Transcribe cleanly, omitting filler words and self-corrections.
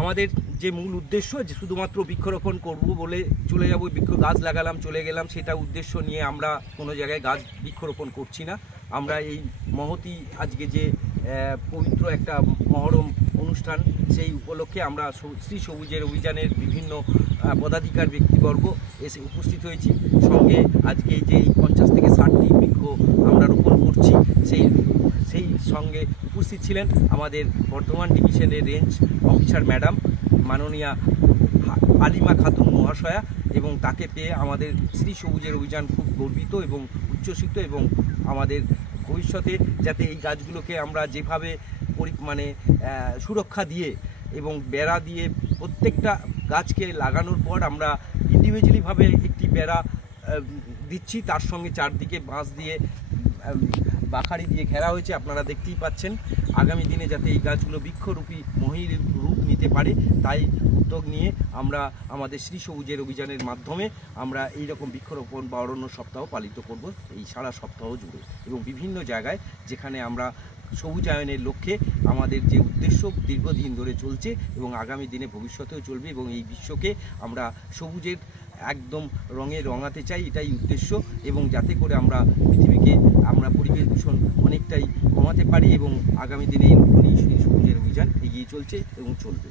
আমাদের যে মূল উদ্দেশ্য যে শুধুমাত্র বৃক্ষরোপণ করব বলে চলে যাব, গাছ লাগালাম চলে গেলাম, সেটা উদ্দেশ্য নিয়ে আমরা কোনো জায়গায় গাছ বৃক্ষরোপণ করছি না। আমরা এই মহতী আজকে যে পবিত্র একটা মহরম অনুষ্ঠান, সেই উপলক্ষে আমরা শ্রী সবুজের অভিযানের বিভিন্ন পদাধিকার ব্যক্তিবর্গ এসে উপস্থিত হয়েছি। সঙ্গে আজকে যে 50 থেকে 60টি বৃক্ষ আমরা রোপণ করছি, সেই সঙ্গে উপস্থিত ছিলেন আমাদের বর্ধমান ডিভিশনের রেঞ্জ অফিসার ম্যাডাম মাননীয়া আলিমা খাতুন মহাশয়া, এবং তাকে পেয়ে আমাদের শ্রী সবুজের অভিযান খুব গর্বিত এবং উচ্ছ্বসিত, এবং আমাদের ভবিষ্যতে যাতে এই গাছগুলোকে আমরা যেভাবে সুরক্ষা দিয়ে এবং বেড়া দিয়ে প্রত্যেকটা গাছকে লাগানোর পর আমরা ইন্ডিভিজুয়ালিভাবে একটি বেড়া দিচ্ছি, তার সঙ্গে চারদিকে বাঁশ দিয়ে বাখারি দিয়ে ঘেরা হয়েছে, আপনারা দেখতেই পাচ্ছেন। আগামী দিনে যাতে এই গাছগুলো বৃক্ষরূপী মহির রূপ নিতে পারে, তাই উদ্যোগ নিয়ে আমরা আমাদের শ্রী সবুজের অভিযানের মাধ্যমে আমরা এই রকম বৃক্ষরোপণ বা অরণ্য সপ্তাহ পালিত করব এই সারা সপ্তাহ জুড়ে, এবং বিভিন্ন জায়গায় যেখানে আমরা সবুজায়নের লক্ষ্যে আমাদের যে উদ্দেশ্য দীর্ঘদিন ধরে চলছে এবং আগামী দিনে ভবিষ্যতেও চলবে, এবং এই বিশ্বকে আমরা সবুজের একদম রঙে রঙাতে চাই, এটাই উদ্দেশ্য, এবং যাতে করে আমরা পৃথিবীকে আমরা পরিবেশ দূষণ অনেকটাই কমাতে পারি, এবং আগামী দিনে এই সবুজের অভিযান এগিয়ে চলছে এবং চলবে।